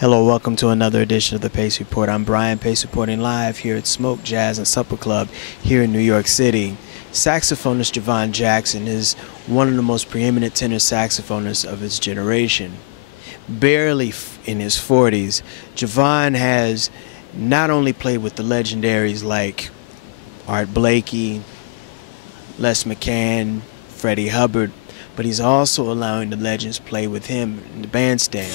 Hello, welcome to another edition of the Pace Report. I'm Brian, Pace reporting live here at Smoke, Jazz, and Supper Club here in New York City. Saxophonist Javon Jackson is one of the most preeminent tenor saxophonists of his generation. Barely in his 40s, Javon has not only played with the legendaries like Art Blakey, Les McCann, Freddy Hubbard, but he's also allowing the legends play with him in the bandstand.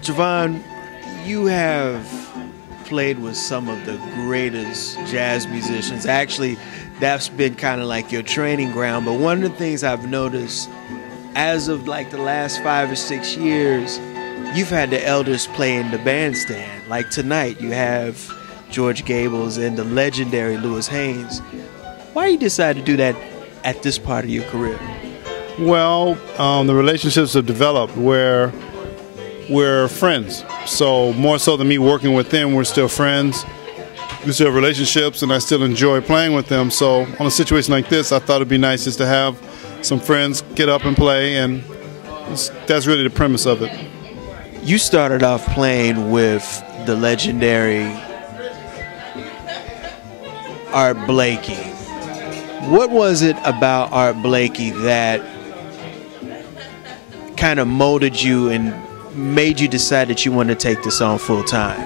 Javon, you have played with some of the greatest jazz musicians. Actually, that's been kind of like your training ground. But one of the things I've noticed as of like the last 5 or 6 years, you've had the elders play in the bandstand. Like tonight, you have George Gables and the legendary Louis Haynes. Why you decide to do that at this part of your career? Well, the relationships have developed where we're friends. So more so than me working with them, we're still friends. We still have relationships, and I still enjoy playing with them. So on a situation like this, I thought it'd be nice just to have some friends get up and play, and that's really the premise of it. You started off playing with the legendary Art Blakey. What was it about Art Blakey that kind of molded you and made you decide that you wanted to take this on full time?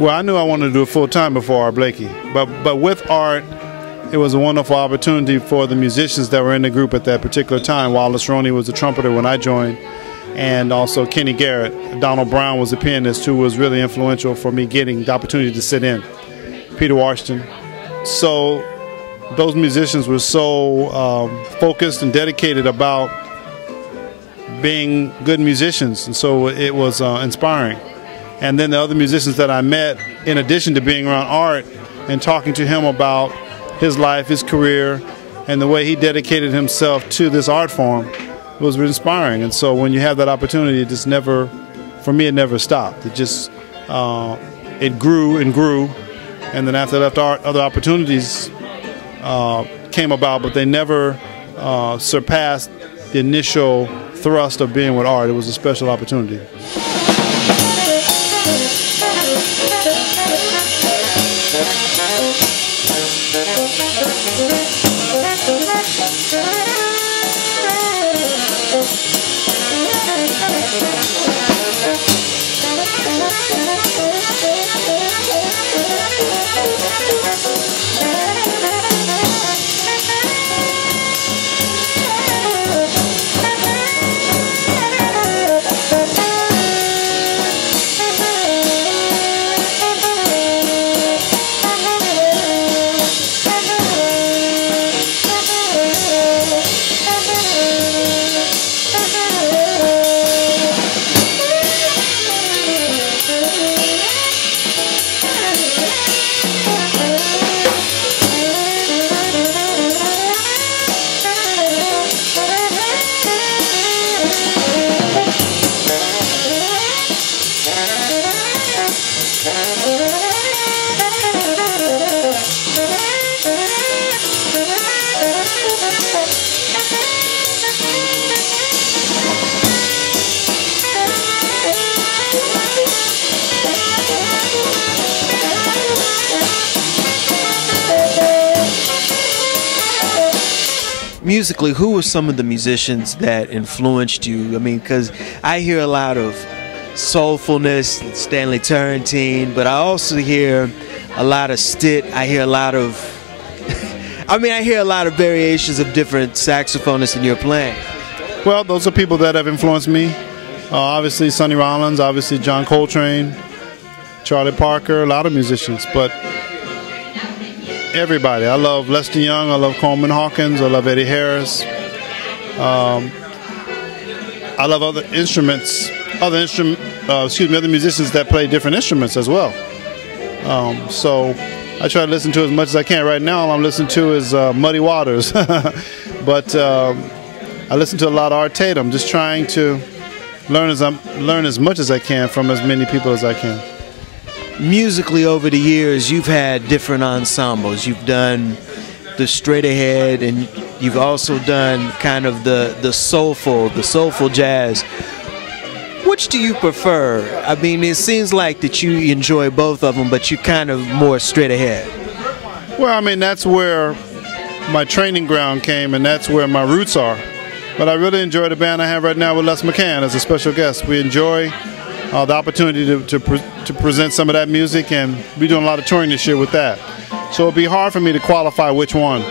Well, I knew I wanted to do it full time before Art Blakey, but with Art, it was a wonderful opportunity for the musicians that were in the group at that particular time. Wallace Roney was the trumpeter when I joined, and also Kenny Garrett. Donald Brown was the pianist who was really influential for me getting the opportunity to sit in. Peter Washington. So those musicians were so focused and dedicated about being good musicians, and so it was inspiring. And then the other musicians that I met, in addition to being around Art and talking to him about his life, his career, and the way he dedicated himself to this art form, was inspiring. And so when you have that opportunity, it just never, for me, it never stopped. It just, it grew and grew, and then after that, Art, other opportunities came about, but they never surpassed the initial thrust of being with Art. It was a special opportunity. Musically, who were some of the musicians that influenced you? I mean, because I hear a lot of soulfulness, Stanley Turrentine, but I also hear a lot of Stitt. I hear a lot of, I mean, I hear a lot of variations of different saxophonists in your playing. Well, those are people that have influenced me. Obviously, Sonny Rollins, obviously John Coltrane, Charlie Parker, a lot of musicians, but everybody. I love Lester Young, I love Coleman Hawkins, I love Eddie Harris. I love other instruments, other musicians that play different instruments as well. So I try to listen to as much as I can. Right now, all I'm listening to is Muddy Waters, but I listen to a lot of Art Tatum, just trying to learn as much as I can from as many people as I can. Musically, over the years, you've had different ensembles. You've done the straight ahead, and you've also done kind of the soulful jazz. Which do you prefer? I mean, it seems like that you enjoy both of them, but you kind of more straight ahead. Well, I mean, that's where my training ground came, and that's where my roots are. But I really enjoy the band I have right now with Les McCann as a special guest. We enjoy the opportunity to present some of that music, and we're doing a lot of touring this year with that. So it'd be hard for me to qualify which one.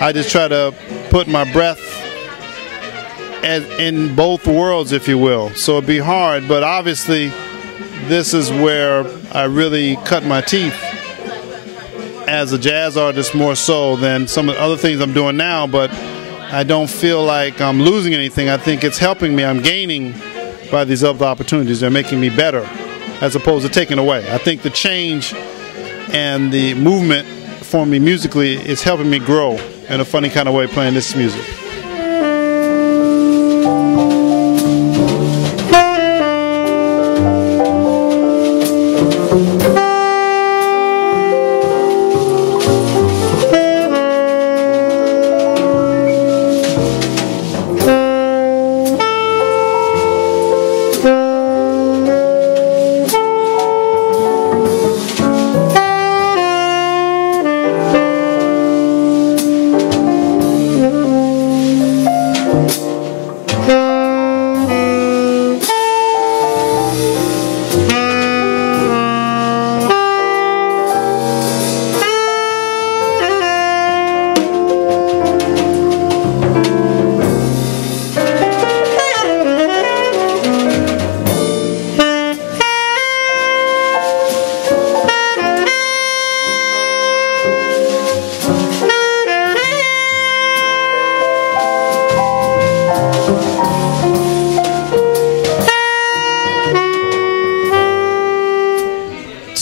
I just try to put my breath in both worlds, if you will. So it'd be hard, but obviously this is where I really cut my teeth as a jazz artist more so than some of the other things I'm doing now, but I don't feel like I'm losing anything. I think it's helping me. I'm gaining by these other opportunities. They're making me better as opposed to taking away. I think the change and the movement for me musically is helping me grow in a funny kind of way playing this music.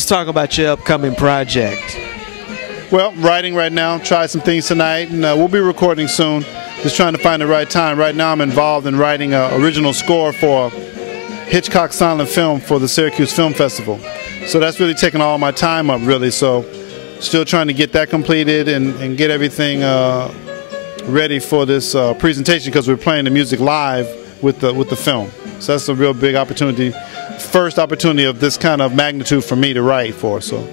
Talk about your upcoming project. Well, writing right now, tried some things tonight, and we'll be recording soon. Just trying to find the right time. Right now I'm involved in writing an original score for Hitchcock silent film for the Syracuse Film Festival. So that's really taking all my time up, really. So still trying to get that completed and get everything ready for this presentation, because we're playing the music live with the film. So that's a real big opportunity. First opportunity of this kind of magnitude for me to write for. So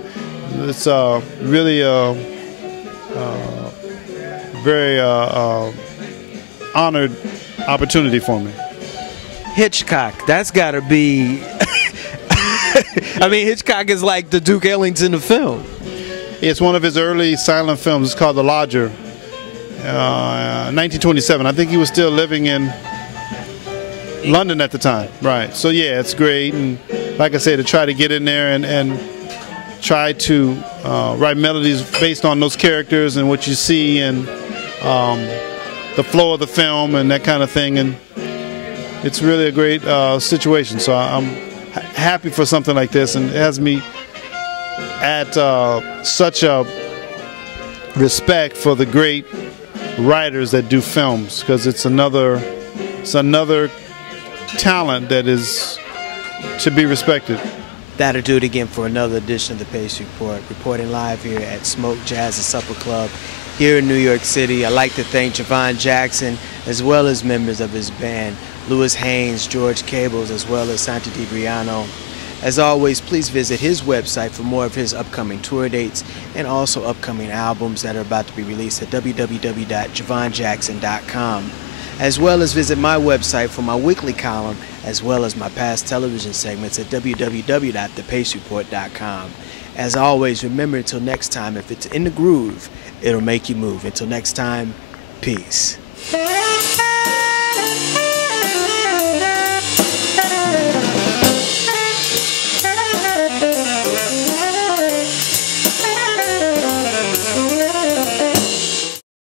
it's really very honored opportunity for me. Hitchcock, that's got to be I mean, Hitchcock is like the Duke Ellington of film. It's one of his early silent films. It's called The Lodger, 1927. I think he was still living in London at the time, right? So yeah, it's great, and like I said, to try to get in there and try to write melodies based on those characters and what you see and the flow of the film and that kind of thing, and it's really a great situation. So I'm happy for something like this, and it has me at such a respect for the great writers that do films, because it's another talent that is to be respected. That'll do it again for another edition of the Pace Report. Reporting live here at Smoke Jazz and Supper Club here in New York City. I'd like to thank Javon Jackson, as well as members of his band, Louis Haynes, George Cables, as well as Santi DiBriano. As always, please visit his website for more of his upcoming tour dates and also upcoming albums that are about to be released at www.javonjackson.com. As well as visit my website for my weekly column, as well as my past television segments at www.thepacereport.com. As always, remember, until next time, if it's in the groove, it'll make you move. Until next time, peace.